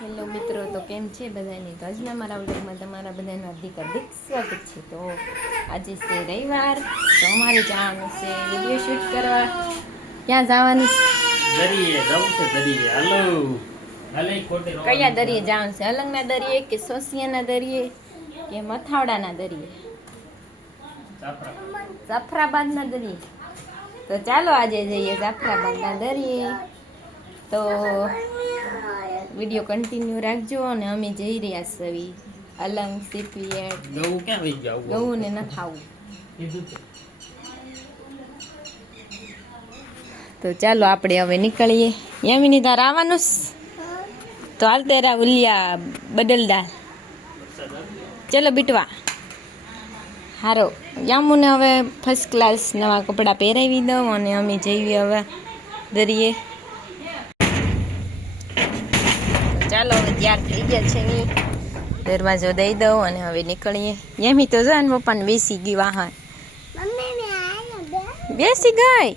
Hello મિત્રો, તો કેમ છે બધાની? તો આજના મારા વ્લોગમાં તમારા બધાનું હાર્દિક સ્વાગત છે. તો આજે છે રવિવાર, તો અમારે જવાનું છે વિડીયો શૂટ કરવા. ક્યાં જવાનું છે? દરિયે જવું છે. દરિયે હાલો કયા દરિયે જવાનું છે? અલંગના દરિયે કે સોસિયાના દરિયે કે મથાવડાના દરિયે? જાફરાબાદના દરિયે. તો ચાલો આજે જઈએ જાફરાબાદના દરિયે. તો વિડીયો કન્ટિન્યુ રાખજો. અને અમે જઈ રહ્યા છીએ અલંગ સીપીએડ. ગવું ને ન ખાવું. તો ચાલો આપણે હવે નીકળીએ. યમિની તાર આવવાનું તો હાલ તેરા ઉલિયા બદલદાર. ચલો બીટવા હારો. યામુને હવે ફર્સ્ટ ક્લાસ નવા કપડાં પહેરાવી દઉં અને અમે જઈએ હવે દરિયે. ચાલો હવે તૈયાર થઈ ગયા છે. દરવાજો દઈ દઉં અને હવે નીકળીએ. યમી તો જો ને પપ્પાને બેસી ગઈ વાહન. બેસી ગઈ.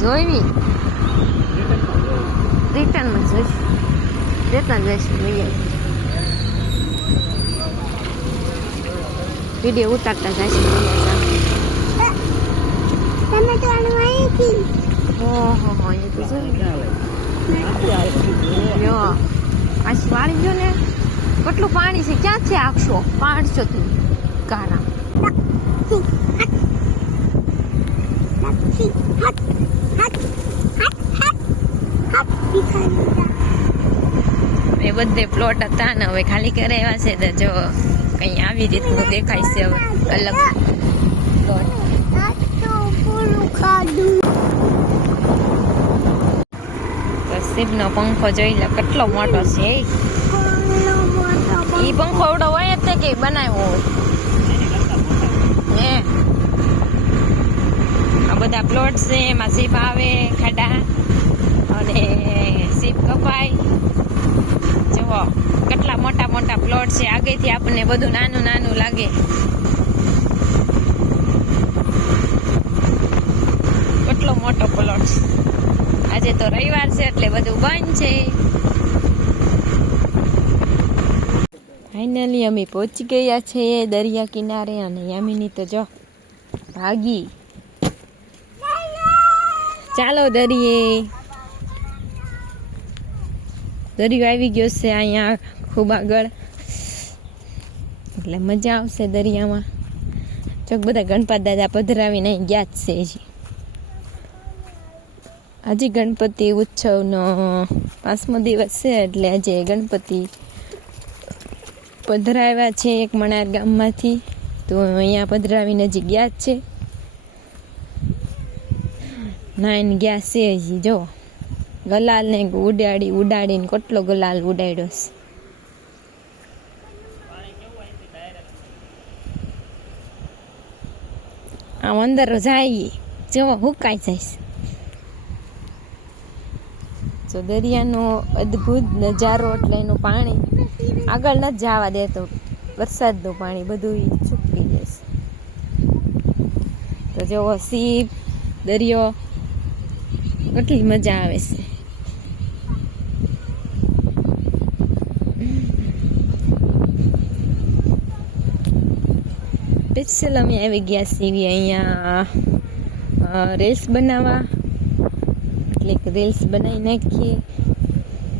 જોઈવી રિટર્નમાં જોઈશ. રિટર્ન જઈશું. વિડીયો ઉતારતા જઈશું. ઓહો, એ તો જો પાછી વાળી ગયો ને. કેટલું પાણી છે? ક્યાં છે આખશો 500 થી કારા. એ બધે પ્લોટ હતા ને હવે ખાલી કરાવ્યા છે. તો જો કઈ આવી રીતનું દેખાય છે હવે અલગ પ્લોટ. શિવનો પંખો જોઈ લે કેટલો મોટો છે. ઈ પંખો એવડો હોય જ ને કે બનાવ્યો હોય. આ બધા પ્લોટ છે. એમાં સીપ આવે ખાડા અને સીપ કપાય. જુઓ કેટલા મોટા મોટા પ્લોટ છે. આગળથી આપણને બધું નાનું નાનું લાગે. કેટલો મોટો પ્લોટ. આજે તો રવિવાર છે એટલે બધું બંધ છે. ફાઇનલી અમે પહોંચી ગયા છે દરિયા કિનારે. અને યામિની તો જો ભાગી. ચાલો દરિયે. દરિયો આવી ગયો છે અહીંયા ખૂબ આગળ, એટલે મજા આવશે દરિયામાં. ચોક બધા ગણપત દાદા પધરાવીને અહીં ગયા જ છે. આજે ગણપતિ ઉત્સવનો 5મો દિવસ છે એટલે આજે ગણપતિ પધરાવ્યા છે એક મણાર ગામમાંથી. તો અહીંયા પધરાવીને હજી ગયા જ છે. નાઈન ગયા છે હજી. જો ગલાલ ને ઉડાડીને કેટલો ગલાલ ઉડાડ્યો છે. આમ અંદર જાય જેવો હુકાઈ જાય. તો દરિયાનો અદ્ભુત નજારો. એટલે એનું પાણી આગળ નથી જવા દેતો. વરસાદનું પાણી બધું સૂકી જશે. તો જેવો સીપ દરિયો કેટલી મજા આવે છે. સ્પેશિયલ અમે આવી ગયા છીએ અહીંયા રીલ્સ બનાવવા. એટલે રીલ્સ બનાવી નાખીએ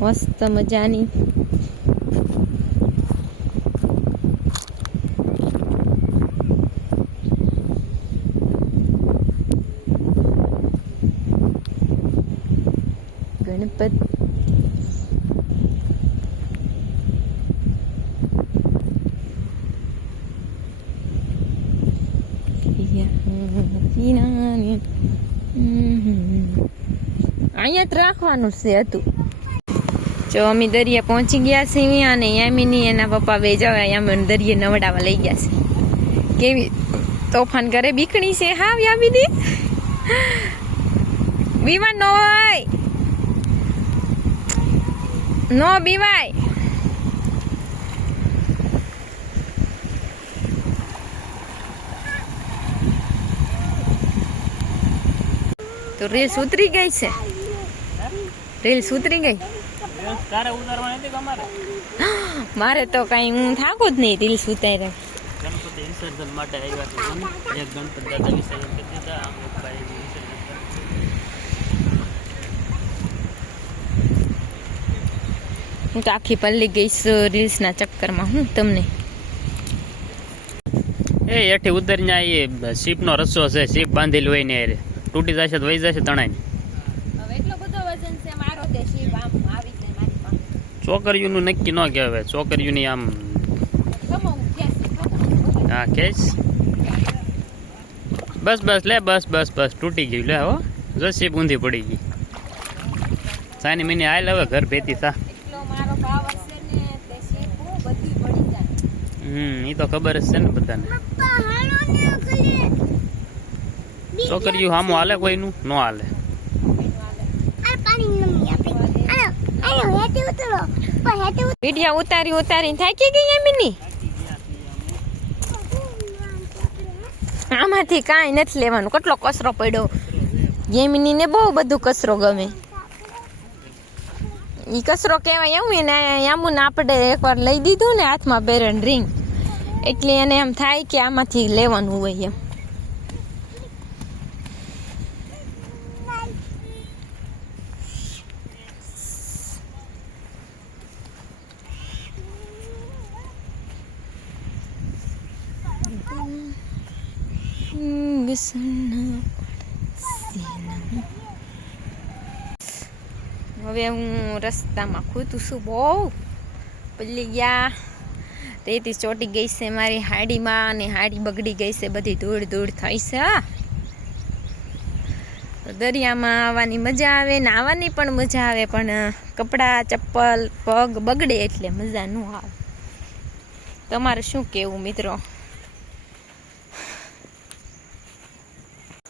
મસ્ત મજાની. અહીંયા જ રાખવાનું છે હતું. જો અમે દરિયા પહોંચી ગયા છીએ અને યામિની એના પપ્પા બે જવા યામિની દરિયે નવડાવવા લઈ ગયા છે. કેવી તોફાન કરે બીકણી છે હા યામિની બીવા ન હોય નો બીવાય. તો રીલ્સ ઉતરી ગઈ છે. રીલ્સ ઉતરી ગઈ. તારે ઉતારવાની હતી કે અમારે? મારે તો કઈ હું થાકું જ નહીં રીલ્સ ઉતારે. ગણપતિ વિસર્જન માટે આવ્યા છે. એક ગણપતિ દાદા વિસર્જન કરી દીધા. આમ એક ભાઈ વિસર્જન હું તો આખી પલ્લી ગઈશ રીલ્સના ચક્કરમાં. હું તમને એ એઠી ઉતરીને એ શીપનો રસ્સો છે. શીપ બાંધેલી હોય ને એ તૂટી જશે તો વહી જશે તણાઈ. હવે એટલો બધો વજન છે મારો તે શીપ આમ આવી જાય મારી પાસે. છોકરીઓનું નક્કી ન કહેવાય. છોકરીઓની આમ હા કેસ બસ બસ લે બસ બસ બસ તૂટી ગયું લે હો. જો શીપ ઊંધી પડી ગઈ. સાની મિની હાલ હવે ઘર ભેતી થા. એટલો મારો પાવર છે ને તે શીપ બધી પડી જાય. એ તો ખબર જ છે ને બધાને. છોકરીઓ સામું હાલે કોઈનું ન હાલે. વિડિયા ઉતારી ઉતારીને થાકી ગઈ યામિની. આમાંથી કાંઈ નથી લેવાનું. કેટલો કચરો પડ્યો. યામિનીને બહુ બધું કચરો ગમે. ઈ કચરો કહેવાય એવું એને યામુને આપણે એકવાર લઈ દીધું ને હાથમાં પહેરીને રિંગ એટલે એને એમ થાય કે આમાંથી લેવાનું હોય એમ. હવે હું રસ્તામાં ખોતું છું. બહુ પલ્લી ગયા. રેતી ચોટી ગઈ છે મારી હાડીમાં અને હાડી બગડી ગઈ છે. બધી ધૂળ ધૂળ થઈ છે. દરિયામાં આવવાની મજા આવે ને આવવાની પણ મજા આવે પણ કપડાં ચપ્પલ પગ બગડે એટલે મજા ન આવે. તમારે શું કહેવું મિત્રો?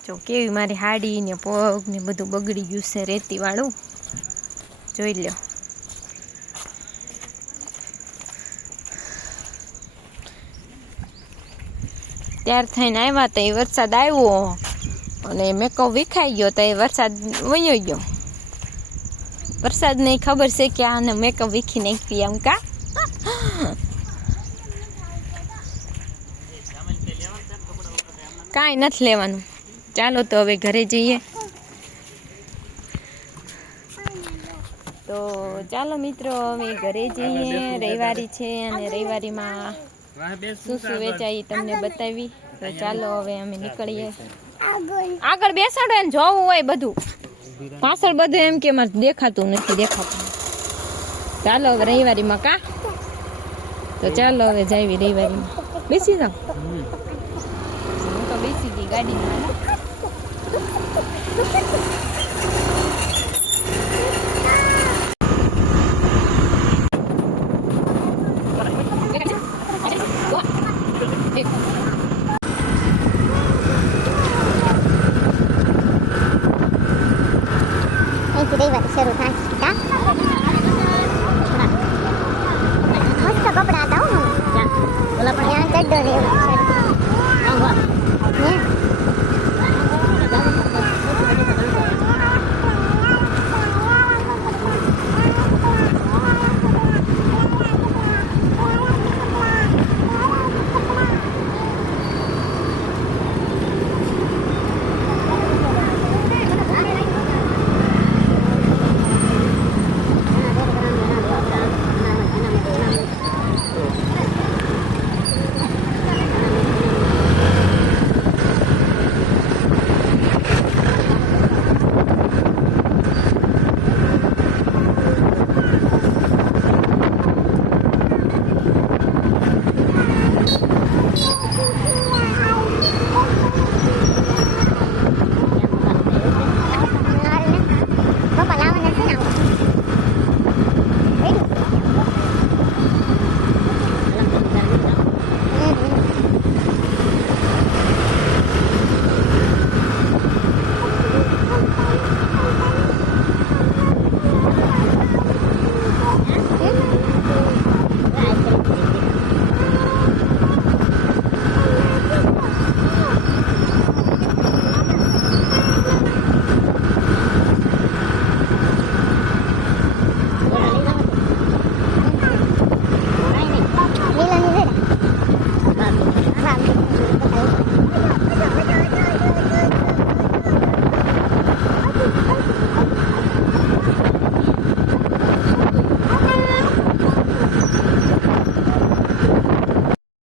જો કેવી મારી હાડી ને પગ ને બધું બગડી ગયું છે રેતી વાળું. જોઈ લો. ત્યાર થઈને આવ્યા તો એ વરસાદ આવ્યો અને મેકઅપ વિખાઈ ગયો તો એ વરસાદ વયો ગયો. વરસાદને ખબર છે કે આને મેકઅપ વીખી નાખી એમ કા. કાંઈ નથી લેવાનું. ચાલો તો હવે ઘરે જઈએ. તો ચાલો મિત્રો અમે ઘરે જઈએ. રવિવારી છે અને રવિવારીમાં શું શું વેચાય તમને બતાવી. તો ચાલો હવે અમે નીકળીએ. આગળ બેસાડો એને જોવું હોય બધું. પાછળ બધું એમ કે મારે દેખાતું નથી દેખાતું. ચાલો હવે રવિવારીમાં કા. તો ચાલો હવે જઈએ રવિવારીમાં. બેસી જાઓ. હું તો બેસી ગઈ ગાડીમાં. અહીંથી રવિવારે શરૂ થાય.